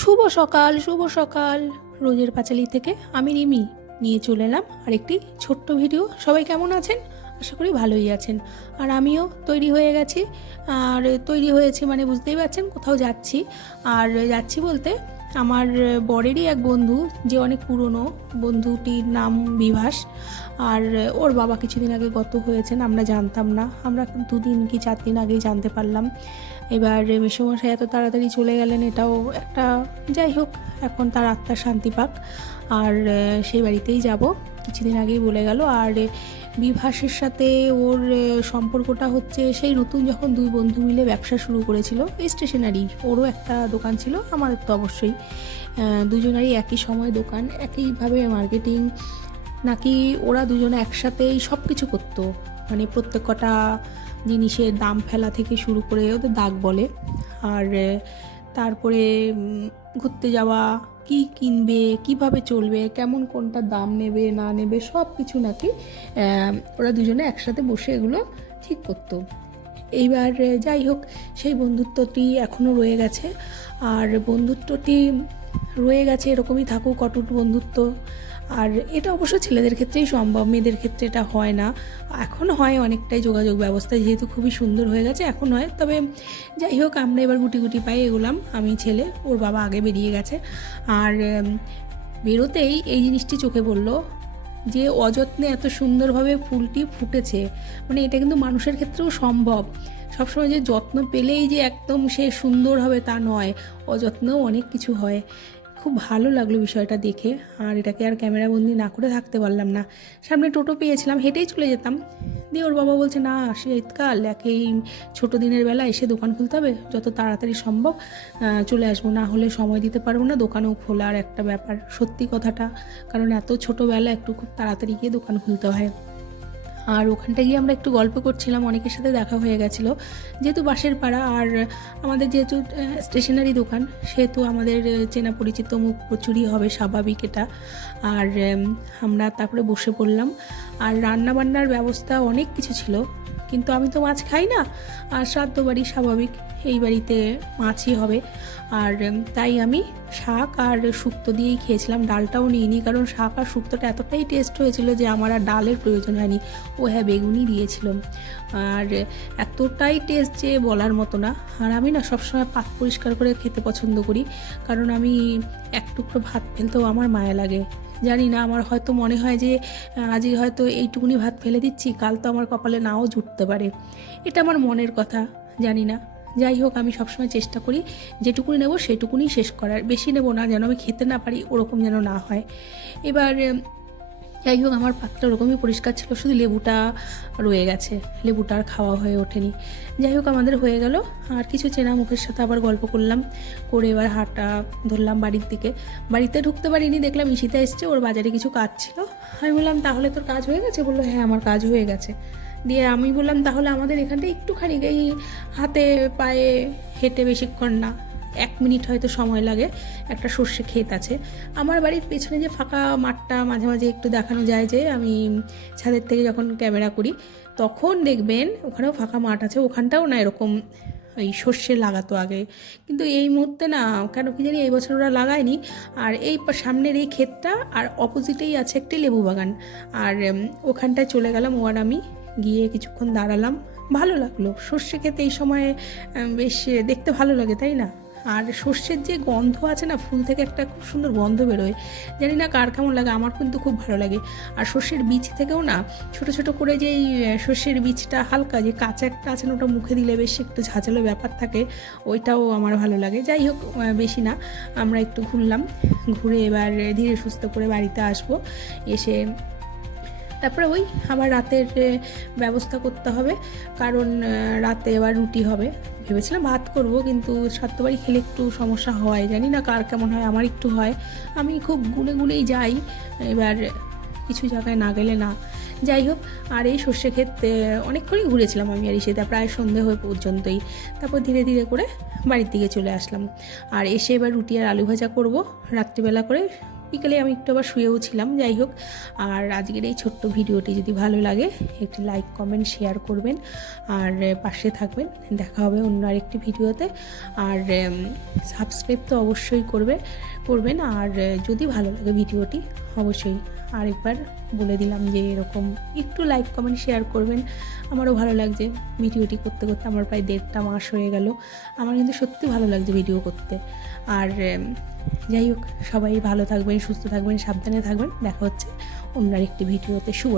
শুভ সকাল শুভ সকাল। রোজের পাঁচালি থেকে আমি রিমি নিয়ে চলে এলাম আরেকটি ছোট্ট ভিডিও। সবাই কেমন আছেন? আশা করি ভালোই আছেন। আর আমিও তৈরি হয়ে গেছি। আর তৈরি হয়েছি মানে বুঝতেই পারছেন কোথাও যাচ্ছি। আর যাচ্ছি বলতে আমার বরেরই এক বন্ধু, যে অনেক পুরনো, বন্ধুটির নাম বিভাস। আর ওর বাবা কিছুদিন আগে গত হয়েছেন, আমরা জানতাম না। আমরা দুদিন কি চার দিন আগেই জানতে পারলাম। এবার মেসোমশাই এত তাড়াতাড়ি চলে গেলেন, এটাও একটা যাই হোক, এখন তার আত্মার শান্তি পাক। আর সেই বাড়িতেই যাব, কিছুদিন আগেই বলে গেল। আর বিভাসের সাথে ওর সম্পর্কটা হচ্ছে সেই নতুন যখন দুই বন্ধু মিলে ব্যবসা শুরু করেছিল স্টেশনারি, ওরও একটা দোকান ছিল আমাদের তো অবশ্যই। দুজনেরই একই সময় দোকান, একইভাবে মার্কেটিং নাকি ওরা দুজনে একসাথেই সব কিছু করতো। মানে প্রত্যেক কটা জিনিসের দাম ফেলা থেকে শুরু করে ওদের দাগ বলে। আর তারপরে ঘুরতে যাওয়া, কি কিনবে, কীভাবে চলবে, কেমন কোনটা দাম নেবে, না নেবে সব কিছু নাকি ওরা দুজনে একসাথে বসে এগুলো ঠিক করতো। এইবার যাই হোক, সেই বন্ধুত্বটি এখনও রয়ে গেছে। আর বন্ধুত্বটি রয়ে গেছে এরকমই থাকুক, অটুট বন্ধুত্ব। আর এটা অবশ্য ছেলেদের ক্ষেত্রেই সম্ভব, মেয়েদের ক্ষেত্রে এটা হয় না। এখন হয় অনেকটাই যোগাযোগ ব্যবস্থা, যেহেতু খুবই সুন্দর হয়ে গেছে, এখন হয় তবে যাই হোক, আমরা এবার গুটি গুটি পাই এগুলাম। আমি ছেলে, ওর বাবা আগে বেরিয়ে গেছে। আর বেরোতেই এই জিনিসটি চোখে পড়ল যে অযত্নে এত সুন্দরভাবে ফুলটি ফুটেছে। মানে এটা কিন্তু মানুষের ক্ষেত্রেও সম্ভব। সবসময় যে যত্ন পেলেই যে একদম সে সুন্দর হবে তা নয়, অযত্নেও অনেক কিছু হয়। খুব ভালো লাগল বিষয়টা দেখে। আর এটাকে আর ক্যামেরাবন্দি না করে থাকতে পারলাম না। সামনে টোটো পেয়েছিলাম, হেঁটেই চলে যেতাম। দিয়ে ওর বাবা বলছে, না, শীতকাল, একেই ছোটো দিনের বেলা এসে দোকান খুলতে হবে। যত তাড়াতাড়ি সম্ভব চলে আসব। না হলে সময় দিতে পারব না, দোকানও খোলার একটা ব্যাপার। সত্যি কথাটা, কারণ এত ছোটোবেলা একটু খুব তাড়াতাড়ি গিয়ে দোকান খুলতে হয়। আর ওখানটা গিয়ে আমরা একটু গল্প করছিলাম, অনেকের সাথে দেখা হয়ে গেছিল। যেহেতু বাসের পাড়া আর আমাদের যেহেতু স্টেশনারি দোকান, সেহেতু আমাদের চেনা পরিচিত মুখ প্রচুরই হবে, স্বাভাবিক এটা। আর আমরা তারপরে বসে পড়লাম। আর রান্না বান্নার ব্যবস্থা অনেক কিছু ছিল। কিন্তু আমি তো মাছ খাই না। আর শ্রাদ্ধ বাড়ি স্বাভাবিক, এই বাড়িতে মাছই হবে। আর তাই আমি শাক আর শুক্তো দিয়েই খেয়েছিলাম, ডালটাও নিইনি, কারণ শাক আর শুক্তোটা এতটাই টেস্ট হয়েছিল যে আমার আর ডালের প্রয়োজন হয়নি। ও হ্যাঁ বেগুনি দিয়েছিল। আর এতটাই টেস্ট যে বলার মতো না। আর আমি না সবসময় পাত পরিষ্কার করে খেতে পছন্দ করি, কারণ আমি এক টুকরো ভাত ফেলতেও আমার মায়া লাগে। জানি না, আমার হয়তো মনে হয় যে আজই হয়তো এইটুকুনি ভাত ফেলে দিচ্ছি, কাল তো আমার কপালে নাও জুটতে পারে। এটা আমার মনের কথা, জানি না। যাই হোক, আমি সবসময় চেষ্টা করি, যেটুকুনি নেব সেটুকুনি শেষ করার। বেশি নেব না, যেন আমি খেতে না পারি, ওরকম যেন না হয়। এবার যাই হোক, আমার পাত্রটা ওরকমই পরিষ্কার ছিল, শুধু লেবুটা রয়ে গেছে। লেবুটা আর খাওয়া হয়ে ওঠেনি। যাই হোক, আমাদের হয়ে গেল। আর কিছু চেনা মুখের সাথে আবার গল্প করলাম, করে এবার হাটটা ধরলাম বাড়ির দিকে। বাড়িতে ঢুকতে পারিনি, দেখলাম ইসিতা এসছে, ওর বাজারে কিছু কাজ ছিল। আমি বললাম, তাহলে তোর কাজ হয়ে গেছে? বলল হ্যাঁ আমার কাজ হয়ে গেছে। দিয়ে আমি বললাম, তাহলে আমাদের এখানটা একটুখানি এই হাতে পায়ে হেঁটে বেশিক্ষণ না। এক মিনিট হয়তো সময় লাগে, একটা সর্ষে ক্ষেত আছে। আমার বাড়ির পেছনে যে ফাঁকা মাঠটা মাঝে মাঝে একটু দেখানো যায় যে, আমি ছাদের থেকে যখন ক্যামেরা করি, তখন দেখবেন ওখানেও ফাঁকা মাঠ আছে, ওখানটাও না এরকম ওই সর্ষে লাগাতো আগে। কিন্তু এই মুহূর্তে না, কেন কি জানি এই বছর ওরা লাগায়নি। আর এই সামনের এই ক্ষেতটা আর অপোজিটেই আছে একটি লেবু বাগান। আর ওখানটায় চলে গেলাম ও আর আমি, গিয়ে কিছুক্ষণ দাঁড়ালাম। ভালো লাগল। সর্ষে খেতে এই সময়ে বেশ দেখতে ভালো লাগে, তাই না? আর সর্ষের যে গন্ধ আছে না ফুল থেকে একটা খুব সুন্দর গন্ধ বেরোয়। জানি না কার কেমন লাগে আমার কিন্তু খুব ভালো লাগে। আর সর্ষের বীজ থেকেও না ছোট ছোট করে যে এই আহ, সর্ষের বীজটা হালকা যে কাঁচা একটা আছে না ওটা মুখে দিলে বেশ একটু ঝাঁঝালো ব্যাপার থাকে ওইটাও আমার ভালো লাগে। যাই হোক বেশি না আমরা একটু ঘুরলাম ঘুরে এবার ধীরে সুস্থ করে বাড়িতে আসব এসে তারপরে ওই আবার রাতের ব্যবস্থা করতে হবে কারণ রাতে এবার রুটি হবে। ভেবেছিলাম ভাত করব, কিন্তু সাতবারই খেলে একটু সমস্যা হয়। জানি না কার কেমন হয়, আমার একটু হয়। আমি খুব গুনে গুনেই যাই, এবার কিছু জায়গায় না গেলে না। যাই হোক, আর এই সর্ষে ক্ষেত অনেকক্ষণই ঘুরেছিলাম আমি আর সেটা প্রায় সন্ধে হয়ে পর্যন্তই। তারপর ধীরে ধীরে করে বাড়ির দিকে চলে আসলাম। আর এসে এবার রুটি আর আলু ভাজা করব, রাত্রিবেলা করে বিকেলে আমি একটু আবার শুয়েও ছিলাম, যাই হোক। আর আজকের এই ছোট্ট ভিডিওটি যদি ভালো লাগে, একটি লাইক কমেন্ট শেয়ার করবেন। আর পাশে থাকবেন। দেখা হবে অন্য আরেকটি ভিডিওতে। আর সাবস্ক্রাইব তো অবশ্যই করবে, করবেন। আর যদি ভালো লাগে ভিডিওটি অবশ্যই। আরেকবার বলে দিলাম যে এরকম একটু লাইক কমেন্ট শেয়ার করবেন। আমারও ভালো লাগছে ভিডিওটি করতে করতে। আমার প্রায় দেড়টা মাস হয়ে গেল। আমার কিন্তু সত্যি ভালো লাগছে ভিডিও করতে। আর যাই হোক, সবাই ভালো থাকবেন, সুস্থ থাকবেন, সাবধানে থাকবেন। দেখা হচ্ছে অন্য একটি ভিডিওতে। শুভ